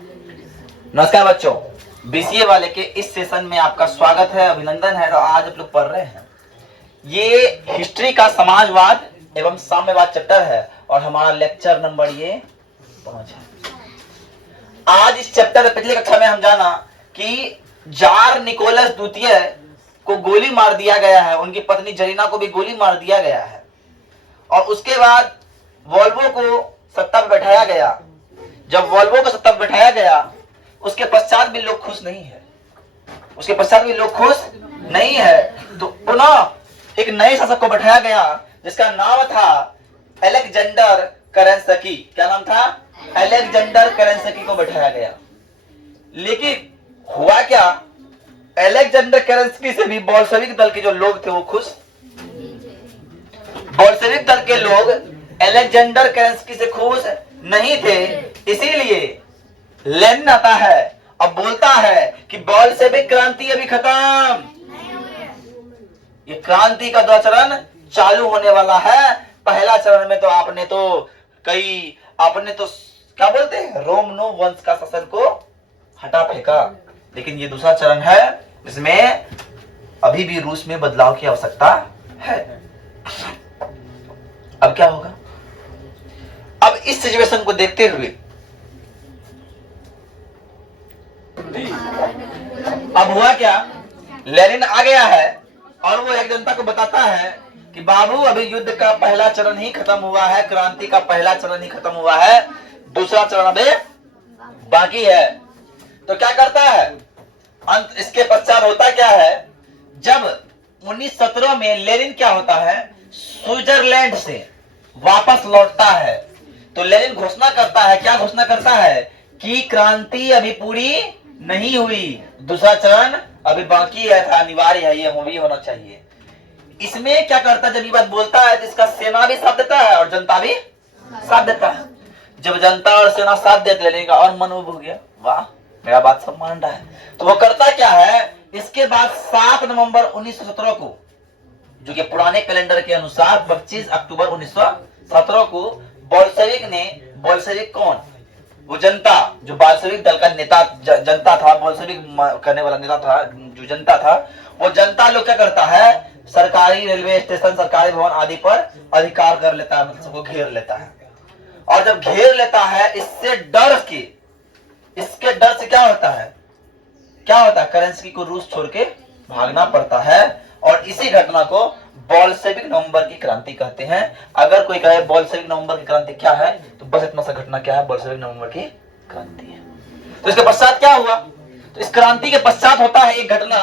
नमस्कार बच्चों, बीसीए वाले के इस सेशन में आपका स्वागत है, अभिनंदन है। तो आज आप लोग पढ़ रहे हैं ये हिस्ट्री का समाजवाद एवं साम्यवाद चैप्टर है और हमारा लेक्चर नंबर ये 5 है। आज इस चैप्टर में पिछली कक्षा में हम जाना कि जार निकोलस द्वितीय को गोली मार दिया गया है, उनकी पत्नी जरीना को भी गोली मार दिया गया है और उसके बाद वोल्वो को सत्ता पर बैठाया गया। जब वोल्वो को सत्ता पर बैठाया गया उसके पश्चात भी लोग खुश नहीं है, तो पुनः एक नए शासक को बैठाया गया जिसका नाम था अलेक्जेंडर केरेंस्की। क्या नाम था? अलेक्जेंडर केरेंस्की को बैठाया गया। लेकिन हुआ क्या, अलेक्जेंडर केरेंस्की से भी बोल्शेविक दल के जो लोग थे वो खुश। बोल्शेविक दल के लोग अलेक्जेंडर केरेंस्की से खुश नहीं थे, इसीलिए लेनिन आता है और बोलता है कि बोल्शेविक क्रांति अभी खत्म, ये क्रांति का 2 चरण चालू होने वाला है। पहला चरण में तो आपने तो क्या बोलते हैं, रोमनो वंश का शासन को हटा फेंका, लेकिन ये दूसरा चरण है जिसमें अभी भी रूस में बदलाव की आवश्यकता है। अब क्या होगा? अब इस सिचुएशन को देखते हुए अब हुआ क्या, लेनिन आ गया है और वो एक जनता को बताता है कि बाबू अभी युद्ध का पहला चरण ही खत्म हुआ है, क्रांति का पहला चरण ही खत्म हुआ है, दूसरा चरण अभी बाकी है। तो क्या करता है, अंत इसके पश्चात होता क्या है, जब 1917 में लेनिन क्या होता है, स्विट्जरलैंड से वापस लौटता है तो लेनिन घोषणा करता है, क्या घोषणा करता है कि क्रांति अभी पूरी नहीं हुई, दूसरा चरण अभी बाकी है, था अनिवार्य है, ये भी होना चाहिए। इसमें क्या करता है, जब ये बात बोलता है तो इसका सेना भी साथ देता है और जनता भी साथ देता है। जब जनता और सेना साथ देते लेने का और मन उब गया, वाह मेरा बात सब मान रहा है। तो वो करता क्या है, इसके बाद 7 नवंबर 1917 को, जो कि पुराने कैलेंडर के अनुसार 25 अक्टूबर 1917 को बोल्शेविक कौन, वो जनता, जो बोल्शेविक दल का नेता जनता था, बोल्शेविक करने वाला नेता था, जो जनता था, वो जनता लोग क्या करता है, सरकारी रेलवे स्टेशन, सरकारी भवन आदि पर अधिकार कर लेता है, मतलब सबको घेर लेता है। और जब घेर लेता है इसके डर से क्या होता है, केरेंस्की को रूस छोड़ के भागना पड़ता है और इसी घटना को बोल्शेविक नवंबर की क्रांति कहते हैं। अगर कोई कहे बोल्शेविक नवंबर की क्रांति क्या है, तो बस इतना सा घटना क्या है, बोल्शेविक नवंबर की क्रांति है। तो इसके पश्चात क्या हुआ, तो इस क्रांति के पश्चात होता है एक घटना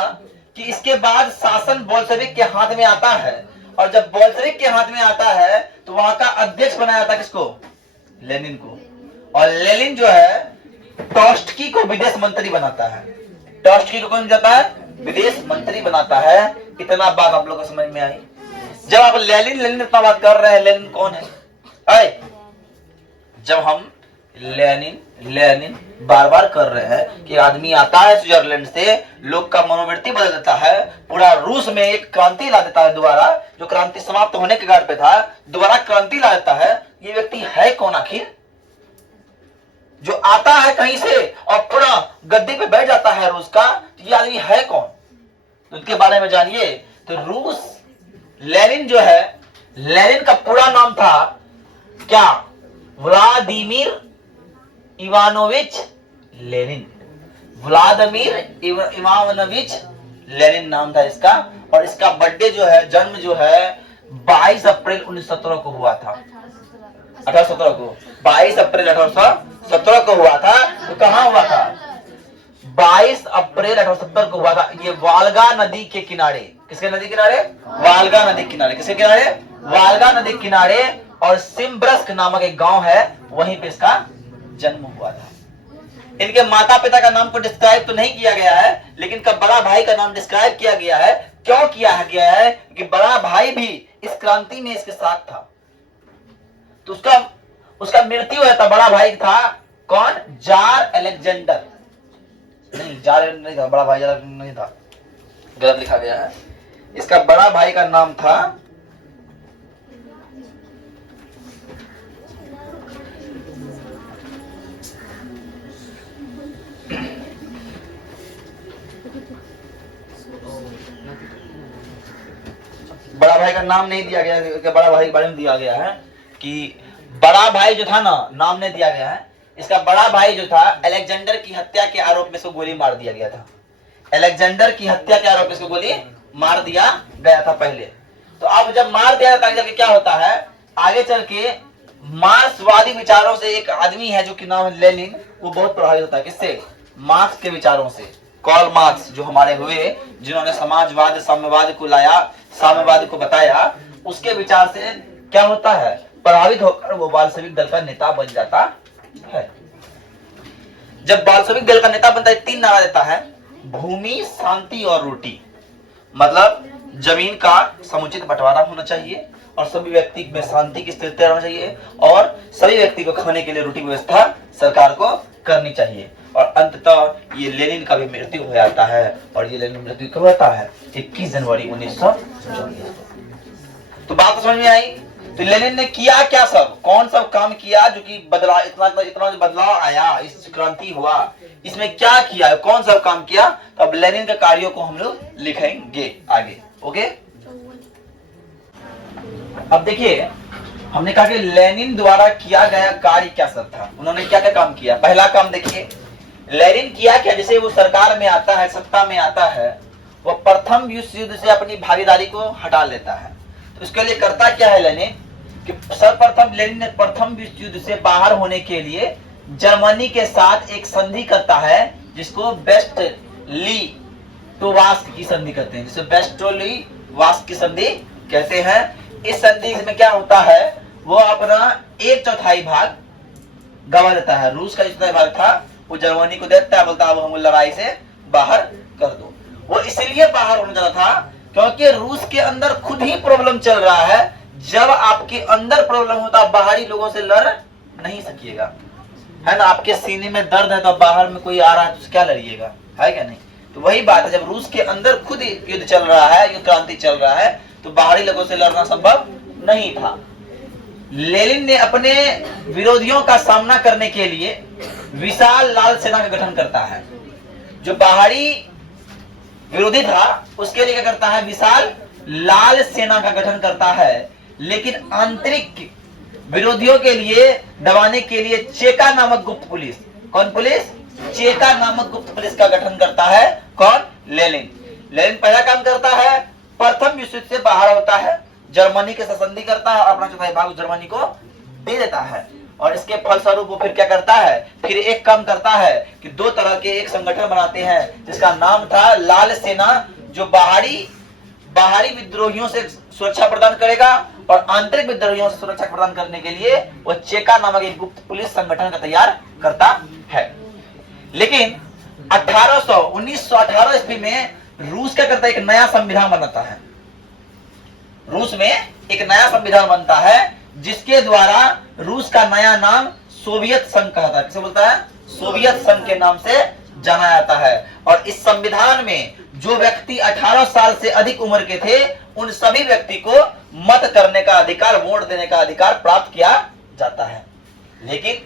कि इसके बाद शासन बोल्शेविक के हाथ में आता है और जब बोल्शेविक के हाथ में आता है तो वहां का अध्यक्ष बनाया जाता है किसको, लेनिन को। और लेनिन जो है ट्रोट्स्की को विदेश मंत्री बनाता है। ट्रोट्स्की को कौन जाता है, विदेश मंत्री बनाता है। इतना बात आप लोगों को समझ में आई? जब आप लेनिन इतना बात कर रहे हैं, लेनिन कौन है? जब हम लेनिन बार बार कर रहे हैं कि आदमी आता है स्विट्जरलैंड से, लोग का मनोवृत्ति बदल देता है, पूरा रूस में एक क्रांति ला देता है, दोबारा जो क्रांति समाप्त होने के गाड़ पे था दोबारा क्रांति ला देता है। ये व्यक्ति है कौन आखिर, जो आता है कहीं से और पूरा गद्दी पे बैठ जाता है रूस का, तो ये आदमी है कौन, उनके बारे में जानिए। तो रूस, लेनिन जो है, लेनिन का पूरा नाम था क्या, Vladimir Ivanovich Lenin. Vladimir Ivanovich Lenin नाम था इसका। और इसका बर्थडे जो है, जन्म जो है 22 अप्रैल 1917 को हुआ था, 1817 को, 22 अप्रैल 1817 को हुआ था। तो कहां हुआ था, 22 अप्रैल 1870 को हुआ था। ये वाल्गा नदी के किनारे, किसके नदी किनारे, वाल्गा नदी किनारे, किसके किनारे, वाल्गा नदी किनारे। और सिम्ब्रस्क नामक एक गांव है, वहीं पे इसका जन्म हुआ था। इनके माता पिता का नाम को डिस्क्राइब तो नहीं किया गया है, लेकिन इनका बड़ा भाई का नाम डिस्क्राइब किया गया है। क्यों किया गया है कि बड़ा भाई भी इस क्रांति में इसके साथ था, तो उसका मृत्यु है था। बड़ा भाई था कौन, जार अलेक्जेंडर, नहीं जार नहीं था, बड़ा भाई जार नहीं था, गलत लिखा गया है। इसका बड़ा भाई का नाम था का नाम नहीं दिया गया, इसके बड़ा भाई के बारे में दिया गया है कि बड़ा भाई जो था ना, नाम नहीं दिया गया है, इसका बड़ा भाई जो था अलेक्जेंडर की हत्या के आरोप में इसको गोली मार दिया गया था। अलेक्जेंडर की हत्या के आरोप में इसको गोली मार दिया गया था पहले। तो अब जब मार दिया जाता है, आगे चल के क्या होता है, आगे चल के मार्क्सवादी विचारों से एक आदमी है जो कि नाम है लेनिन, वो बहुत प्रभावित होता है। किससे? मार्क्स के विचारों से। कार्ल मार्क्स जो हमारे हुए, जिन्होंने समाजवाद साम्यवाद को लाया, साम्यवाद को बताया, उसके विचार से क्या होता है, प्रभावित होकर वो बाल्शेविक दल का नेता बन जाता है। जब बाल्शेविक दल का नेता बनता है, 3 नारा देता है, भूमि, शांति और रोटी। मतलब जमीन का समुचित बंटवारा होना चाहिए और सभी व्यक्ति में शांति की स्थिति रहना चाहिए और सभी व्यक्ति को खाने के लिए रोटी की व्यवस्था सरकार को करनी चाहिए। और अंततः ये लेनिन का भी मृत्यु हो जाता है। और ये लेनिन मृत्यु कब होता है? 21 जनवरी 1924। तो बात समझ में आई? तो लेनिन ने किया क्या, सब कौन सब काम किया जो कि बदला, इतना जो बदलाव आया, इस क्रांति हुआ, इसमें क्या किया, कौन सा काम किया? तो अब लेनिन के कार्यों को हम लोग लिखेंगे आगे। ओके, अब देखिए हमने कहा कि लेनिन द्वारा किया गया कार्य क्या सब था, उन्होंने क्या क्या काम किया। पहला काम देखिए, लेनिन किया क्या, जैसे वो सरकार में आता है, सत्ता में आता है, वो प्रथम विश्व युद्ध से अपनी भागीदारी को हटा लेता है। तो इसके लिए करता क्या है लेनिन कि सर्वप्रथम लेनिन ने प्रथम विश्व युद्ध से बाहर होने के लिए जर्मनी के साथ एक संधि करता है, जिसको वेस्टरली-टोवास्क की संधि कहते हैं, जिसे वेस्टरली-टोवास्क की संधि कहते हैं। इस संधि में क्या होता है, वो अपना 1/4 भाग गवा देता है। रूस का 1/4 भाग था, वो जर्मनी को देता है, बोलता है हम लड़ाई से बाहर कर दो। वो इसलिए बाहर होना चाहता था क्योंकि रूस के अंदर खुद ही प्रॉब्लम चल रहा है। जब आपके अंदर प्रॉब्लम होता है, बाहरी लोगों से लड़ नहीं सकिएगा, है ना। आपके सीने में दर्द है तो बाहर में कोई आ रहा है तो क्या लड़िएगा, है क्या नहीं? तो वही बात है, जब रूस के अंदर खुद युद्ध चल रहा है, युद्ध क्रांति चल रहा है, तो बाहरी लोगों से लड़ना संभव नहीं था। लेनिन ने अपने विरोधियों का सामना करने के लिए विशाल लाल सेना का गठन करता है। जो बाहरी विरोधी था उसके लिए क्या करता है, विशाल लाल सेना का गठन करता है। लेकिन आंतरिक विरोधियों के लिए दबाने के लिए चेका नामक गुप्त पुलिस, कौन पुलिस? चेका नामक गुप्त पुलिस का गठन करता है। कौन? लेनिन। लेनिन पहला काम करता है, प्रथम विश्व युद्ध से बाहर होता है, जर्मनी के साथ संधि करता है, अपना 1/4 भाग जर्मनी को दे देता है। और इसके फलस्वरूप वो फिर क्या करता है, फिर एक काम करता है कि 2 तरह के एक संगठन बनाते हैं, जिसका नाम था लाल सेना, जो बाहरी विद्रोहियों से सुरक्षा प्रदान करेगा और आंतरिक विद्रोहियों से सुरक्षा प्रदान करने के लिए वो चेका नामक एक गुप्त पुलिस संगठन का तैयार करता है। लेकिन 1918 ईस्वी में रूस क्या करता है, एक नया संविधान बनाता है। रूस में एक नया संविधान बनता है, जिसके द्वारा रूस का नया नाम सोवियत संघ कहता है। किसे बोलता है? सोवियत संघ के नाम से जाना जाता है। और इस संविधान में जो व्यक्ति 18 साल से अधिक उम्र के थे, उन सभी व्यक्ति को मत करने का अधिकार, वोट देने का अधिकार प्राप्त किया जाता है। लेकिन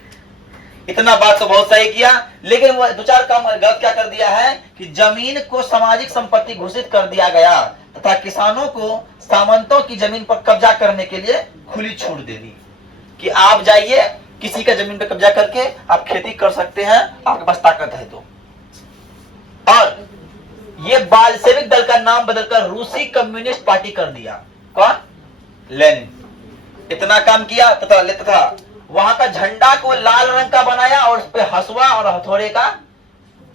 इतना बात तो बहुत सही किया, लेकिन वो 2-4 काम गलत क्या कर दिया है कि जमीन को सामाजिक संपत्ति घोषित कर दिया गया तथा किसानों को सामंतों की जमीन पर कब्जा करने के लिए खुली छूट दे दी कि आप जाइए किसी का जमीन पर कब्जा करके आप खेती कर सकते हैं, आपके पास ताकत है तो। और ये बाल्शेविक दल का नाम बदलकर रूसी कम्युनिस्ट पार्टी कर दिया। कौन? लेनिन। इतना काम किया तथा वहां का झंडा को लाल रंग का बनाया और उस पे हसुआ और हथौड़े का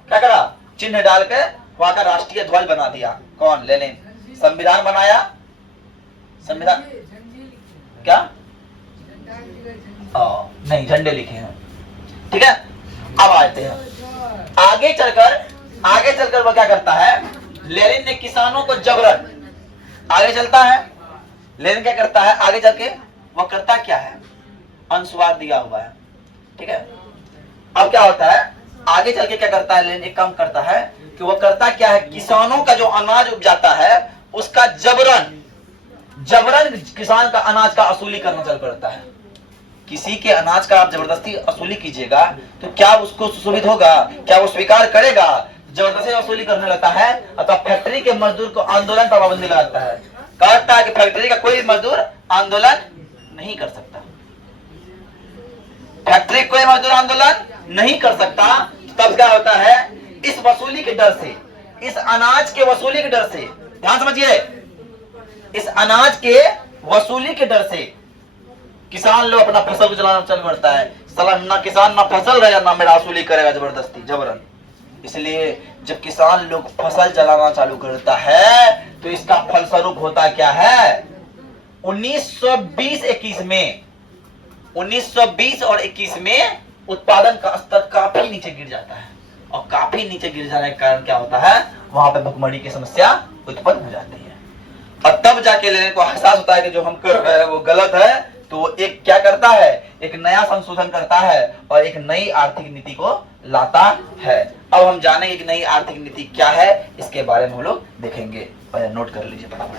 क्या करा, चिन्ह डाल के वहां का राष्ट्रीय ध्वज बना दिया। कौन? लेनिन। संविधान बनाया, संविधान क्या? नहीं, झंडे लिखे हैं, ठीक है। अब आते हैं आगे चलकर वो क्या करता है, लेनिन ने किसानों को जबरन, आगे चलता है लेनिन क्या करता है, आगे चल के वो करता क्या है, अनुस्वार दिया हुआ है, ठीक है। अब क्या होता है, आगे चल के क्या करता है लेनिन, एक काम करता है कि वो करता क्या है, किसानों का जो अनाज उपजाता है उसका जबरन किसान का अनाज का असूली करना चल पड़ता है। किसी के अनाज का आप जबरदस्ती असूली कीजिएगा तो क्या उसको सुशोभित होगा, क्या वो स्वीकार करेगा? जबरदस्ती वसूली करने लगता है अथवा फैक्ट्री के मजदूर को आंदोलन पर पाबंदी लगाता है। कहता है कि फैक्ट्री का कोई मजदूर आंदोलन नहीं कर सकता, फैक्ट्री कोई मजदूर आंदोलन नहीं कर सकता। तब क्या होता है, इस वसूली के डर से, इस अनाज के वसूली के डर से, ध्यान समझिए, इस अनाज के वसूली के डर से किसान लोग अपना फसल को चलाना चालू करता है। साला ना किसान ना फसल रहेगा ना मेरा वसूली करेगा जबरदस्ती जबरन। इसलिए जब किसान लोग फसल चलाना चालू करता है तो इसका फलस्वरूप होता क्या है, 1920-21 में, 1920 और 21 में उत्पादन का स्तर काफी नीचे गिर जाता है। और काफी नीचे गिर जाने के कारण क्या होता है, वहां पे भुखमरी की समस्या उत्पन्न हो जाती है। और तब जाके लेने को एहसास होता है कि जो हम कर रहे हैं वो गलत है। तो वो एक क्या करता है, एक नया संशोधन करता है और एक नई आर्थिक नीति को लाता है। अब हम जानेंगे कि नई आर्थिक नीति क्या है, इसके बारे में हम लोग देखेंगे। नोट कर लीजिए फटाफट।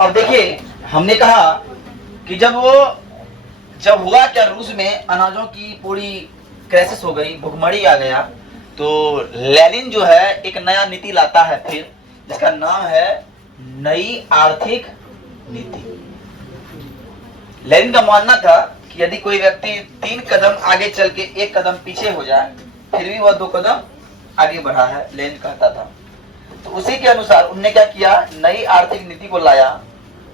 अब देखिए, हमने कहा कि जब हुआ क्या, रूस में अनाजों की पूरी क्राइसिस हो गई, भुखमरी आ गया, तो लेनिन जो है एक नया नीति लाता है फिर, जिसका नाम है नई आर्थिक नीति। लेनिन का मानना था कि यदि कोई व्यक्ति 3 कदम आगे चल के 1 कदम पीछे हो जाए फिर भी वह 2 कदम आगे बढ़ा है, लेनिन कहता था। तो उसी के अनुसार उन्होंने क्या किया, नई आर्थिक नीति को लाया।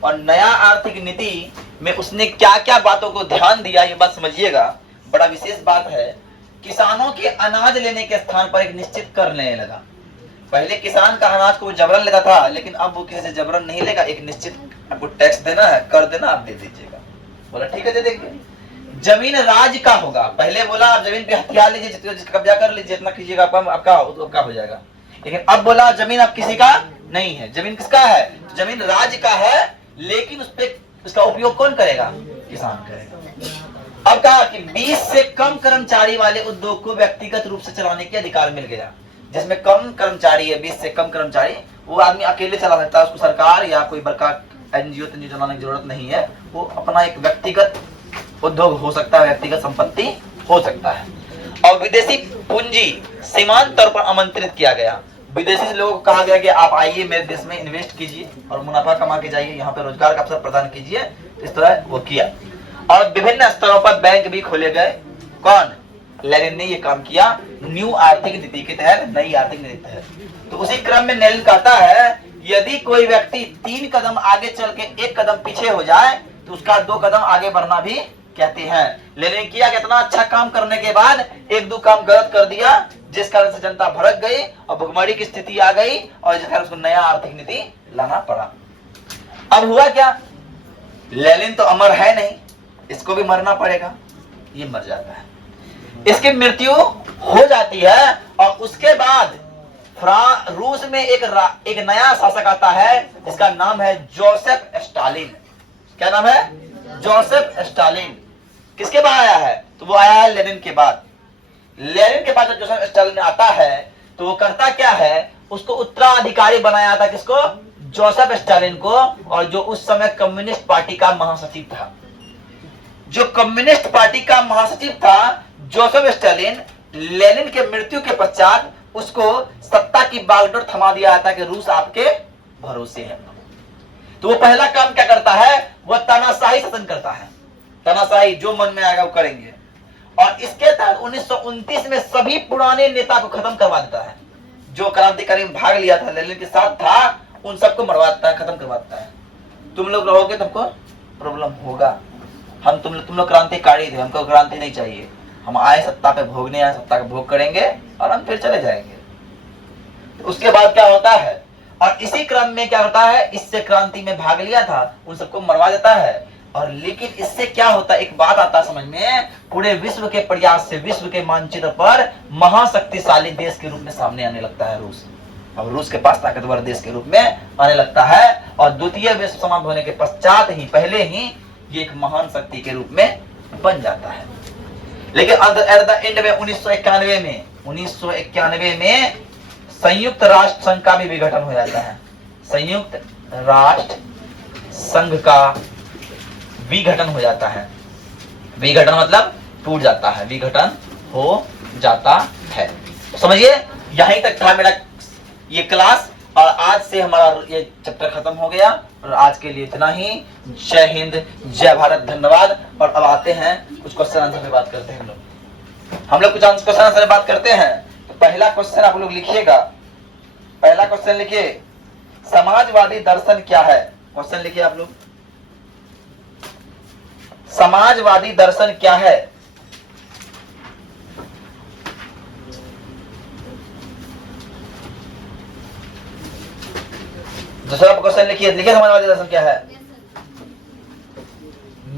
और नया आर्थिक नीति में उसने क्या क्या बातों को ध्यान दिया, ये बात समझिएगा, बड़ा विशेष बात है। किसानों के अनाज लेने के स्थान पर एक निश्चित कर लेने लगा। पहले किसान का अनाज को जबरन लेता था, लेकिन अब वो किसी से जबरन नहीं लेगा। एक निश्चित आपको टैक्स देना है, कर देना, आप दे दीजिएगा। बोला ठीक है, दे देंगे। जमीन राज का होगा। पहले बोला आप जमीन पे हथियार लीजिए, जिसका कब्जा कर लीजिए, इतना कीजिएगा, आपका हो जाएगा। लेकिन अब बोला जमीन अब किसी का नहीं है, जमीन किसका है, जमीन राज का है, लेकिन उस पे उसका उपयोग कौन करेगा, किसान करेगा। अब कहा कि 20 से कम कर्मचारी वाले उद्योग को व्यक्तिगत रूप से चलाने के अधिकार मिल गया। जिसमें कम कर्मचारी है, 20 से कम कर्मचारी, वो आदमी अकेले चला सकता है, उसको सरकार या कोई बड़का एनजीओ चलाने की जरूरत नहीं है। वो अपना एक व्यक्तिगत उद्योग हो सकता है, व्यक्तिगत संपत्ति हो सकता है। और विदेशी पूंजी सीमांत तौर पर आमंत्रित किया गया। विदेशी लोगों को कहा गया कि आप आइए मेरे देश में इन्वेस्ट कीजिए और मुनाफा कमा के जाइए, यहाँ पे रोजगार का अवसर प्रदान कीजिए। इस तरह वो किया। और विभिन्न स्तरों पर बैंक भी खोले गए। कौन, लेनिन ने ये काम किया न्यू आर्थिक नीति के तहत, नई आर्थिक नीति के तहत। तो उसी क्रम में लेनिन कहता है यदि कोई व्यक्ति 3 कदम आगे चल के 1 कदम पीछे हो जाए तो उसका 2 कदम आगे बढ़ना भी कहते हैं। लेनिन किया कितना अच्छा काम करने के बाद 1-2 काम गलत कर दिया, जिस कारण से जनता भड़क गई और भुखमरी की स्थिति आ गई और जिस कारण उसको नया आर्थिक नीति लाना पड़ा। अब हुआ क्या, लेनिन तो अमर है नहीं, इसको भी मरना पड़ेगा। ये मर जाता है, इसकी मृत्यु हो जाती है। और उसके बाद रूस में एक नया शासक आता है जिसका नाम है जोसेफ स्टालिन। क्या नाम है, जोसेफ स्टालिन। किसके बाद आया है, तो वो आया है लेनिन के बाद। लेनिन के बाद जब जोसेफ स्टालिन आता है तो वो करता क्या है, उसको उत्तराधिकारी बनाया था, किसको, जोसेफ स्टालिन को। और जो उस समय कम्युनिस्ट पार्टी का महासचिव था, जो कम्युनिस्ट पार्टी का महासचिव था जोसेफ स्टालिन, लेनिन के मृत्यु के पश्चात उसको सत्ता की बागडोर थमा दिया था कि रूस आपके भरोसे है। तो वो पहला काम क्या करता है, वह तानाशाही शासन करता है। तानाशाही, जो मन में आएगा वो करेंगे। और इसके तहत 1929 में सभी पुराने नेता को खत्म करवा देता है। जो क्रांतिकारी में भाग लिया था, लेनिन के साथ था, उन सबको मरवाता है, खत्म करवाता है। तुम लोग रहोगे तुमको प्रॉब्लम होगा, हम तुम लोग क्रांतिकारी थे, हमको क्रांति नहीं चाहिए, हम आए सत्ता पे भोगने, आए सत्ता का भोग करेंगे और हम फिर चले जाएंगे। तो उसके बाद क्या होता है, और इसी क्रम में क्या होता है, इससे क्रांति में भाग लिया था उन सबको मरवा देता है। और लेकिन इससे क्या होता है, एक बात आता है समझ में, पूरे विश्व के प्रयास से विश्व के मानचित्र पर महाशक्तिशाली देश के रूप में सामने आने लगता है रूस। अब रूस के पास ताकतवर देश के रूप में आने लगता है। और द्वितीय विश्व समाप्त होने के पश्चात ही, पहले ही ये एक महान शक्ति के रूप में बन जाता है। लेकिन एट द एंड में 1991 में संयुक्त राष्ट्र संघ का भी विघटन हो जाता है। संयुक्त राष्ट्र संघ का विघटन हो जाता है। विघटन मतलब टूट जाता है, विघटन हो जाता है। समझिए, यहीं तक था मेरा ये क्लास। और आज से हमारा ये चैप्टर खत्म हो गया और आज के लिए इतना ही। जय हिंद, जय भारत, धन्यवाद। और अब आते हैं कुछ क्वेश्चन आंसर पे बात करते हैं हम लोग कुछ क्वेश्चन आंसर पे बात करते हैं। तो पहला क्वेश्चन आप लोग लिखिएगा। पहला क्वेश्चन लिखिए, समाजवादी दर्शन क्या है? क्वेश्चन लिखिए आप लोग, समाजवादी दर्शन क्या है? दूसरा क्वेश्चन लिखिए, लिखिए समाजवादी दर्शन क्या है?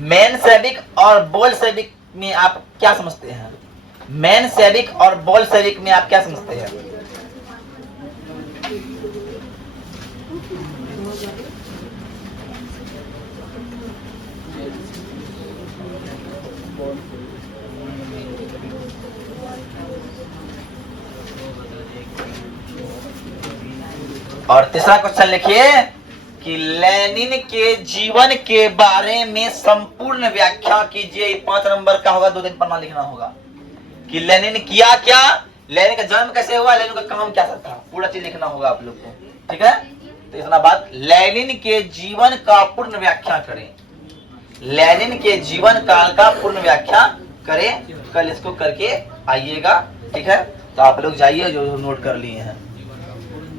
मेनसेविक और बोल्शेविक में आप क्या समझते हैं? मेनसेविक और बोल्शेविक में आप क्या समझते हैं? और तीसरा क्वेश्चन लिखिए कि लेनिन के जीवन के बारे में संपूर्ण व्याख्या कीजिए। 5 नंबर का होगा, 2 दिन पढ़ना लिखना होगा कि लेनिन किया क्या, लेनिन का जन्म कैसे हुआ, लेनिन का काम क्या था, पूरा चीज लिखना होगा आप लोग को। ठीक है, तो इतना बात। लेनिन के जीवन का पूर्ण व्याख्या करें, लेनिन के जीवन काल का पूर्ण व्याख्या करें। कल इसको करके आइएगा। ठीक है, तो आप लोग जाइए जो नोट कर लिए हैं।